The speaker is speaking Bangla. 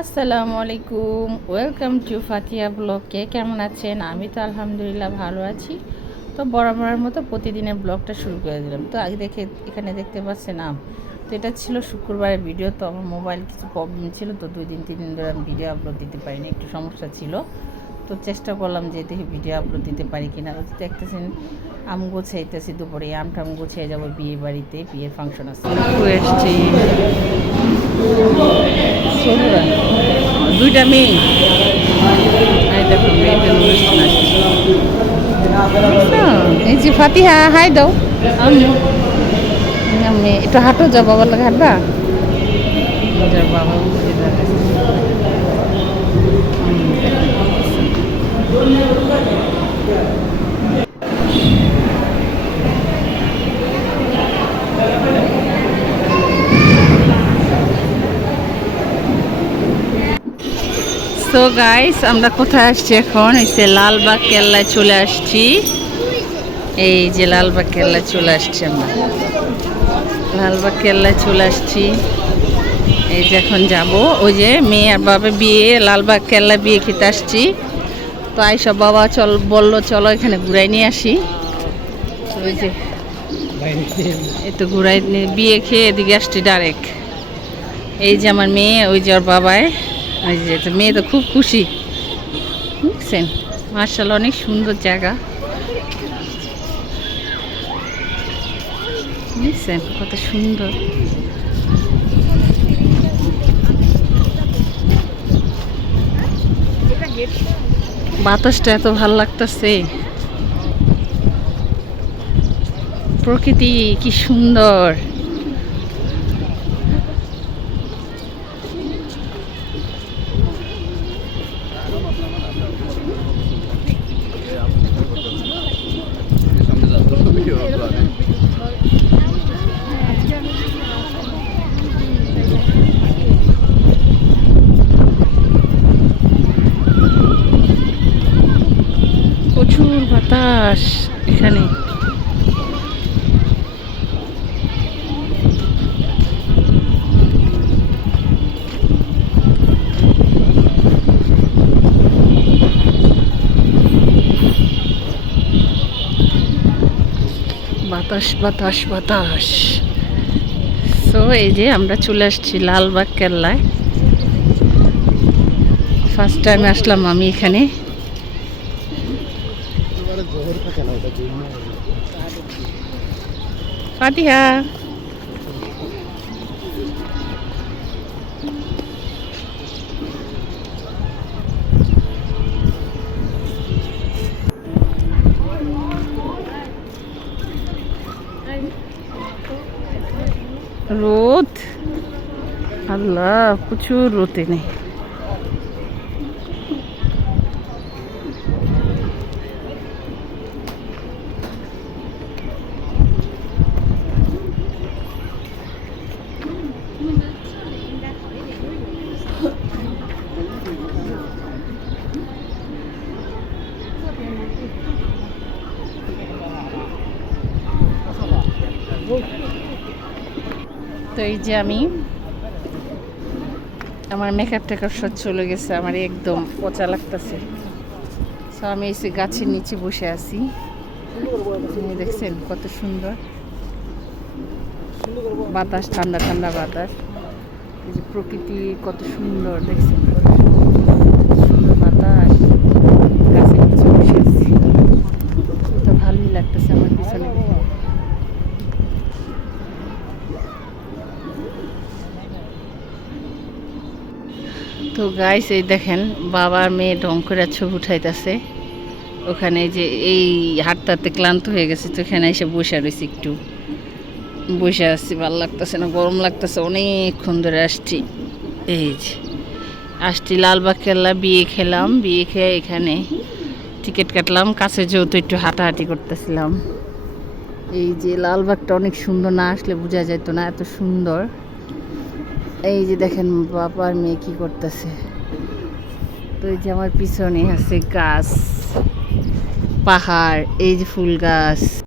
আসসালামু আলাইকুম, ওয়েলকাম টু ফাতিয়া ব্লগকে। কেমন আছেন? আমি তো আলহামদুলিল্লাহ ভালো আছি। তো বরাবরের মতো প্রতিদিনের ব্লগটা শুরু করে দিলাম। তো আগে এখানে দেখতে পাচ্ছেন তো এটা ছিল শুক্রবারের ভিডিও। তো আমার মোবাইল কিছু প্রবলেম ছিল, তো 2 দিন 3 দিন ধরে আমি ভিডিও আপলোড দিতে পারিনি, একটু সমস্যা ছিল। তো চেষ্টা করলাম যে দেখি ভিডিও আপলোড দিতে পারি কিনা। দেখতেছেন আম গোছাইতেছি, দুপুরে আমটাম গোছিয়ে যাবো বিয়ে বাড়িতে, বিয়ের ফাংশন আছে। এসছি দুইটা মেয়ে, দেখো মেয়েদের অনুষ্ঠান আসছে। এই যে ফাতিহা, হাই দাও। আমি একটু হাঁটো, যাও বাবার লাগে হাঁটবা। যাও বাবা সো গাইস, আমরা কোথায় আসছি এখন? এই যে লালবাগ কেল্লায় চলে আসছি। এই যে লালবাগ কেল্লায় চলে আসছি আমরা, লালবাগ কেল্লায় চলে আসছি। এই যে এখন যাবো, ওই যে মেয়ে আর বাবা বিয়ে, লালবাগ কেল্লায় বিয়ে খেতে আসছি। তো আইসব বাবা বললো চলো এখানে ঘুরাই নিয়ে আসি। ওই যে এই তো ঘুরাই বিয়ে খেয়ে এদিকে আসছি ডাইরেক্ট। এই যে আমার মেয়ে, ওই যে ওর বাবায়, ওই যে মেয়ে তো খুব খুশি। বুঝছেন, মার্শাল্লাহ অনেক সুন্দর জায়গা। বুঝছেন কত সুন্দর। বাতাসটা এত ভালো লাগতেছে, প্রকৃতি কি সুন্দর। প্রচুর বাতাস এখানে। বাতাস বাতাস বাতাস। সো এই যে আমরা চলে আসছি লালবাগ কেল্লায়। ফার্স্ট টাইম আসলাম আমি এখানে। ফাতিহা, রোদ, আল্লাহ প্রচুর রোদ নেই। তো এই যে আমি, আমার মেকআপ টেকআপ সব চলে গেছে, আমার একদম পচা লাগতেছে। তো আমি এসে গাছের নিচে বসে আছি। দেখছেন কত সুন্দর বাতাস, ঠান্ডা ঠান্ডা বাতাস। এই যে প্রকৃতি কত সুন্দর, দেখছেন সুন্দর বাতাস। গাছের নিচে বসে আছি, তো ভালোই লাগতেছে আমার পিছনে। তো গাইস, এই দেখেন বাবার মেয়ে ঢং করে ছবি উঠাইতেছে ওখানে। যে এই হাঁটতে হাঁটতে ক্লান্ত হয়ে গেছে, তো এখানে এসে বসে রয়েছি, একটু বসে আসছি। ভালো লাগতেছে না, গরম লাগতেছে, অনেকক্ষণ ধরে আসছি। এই যে আসছি লালবাগ কেল্লা, বিয়ে খেলাম, বিয়ে খেয়ে এখানে টিকিট কাটলাম। কাছে যেহেতু একটু হাঁটাহাঁটি করতেছিলাম। এই যে লালবাগটা অনেক সুন্দর, না আসলে বোঝা যেত না এত সুন্দর। এই যে দেখেন বাবার মেয়ে কি করতেছে। তো এই যে আমার পিছনে আছে গাছ, পাহাড়, এই যে ফুল গাছ।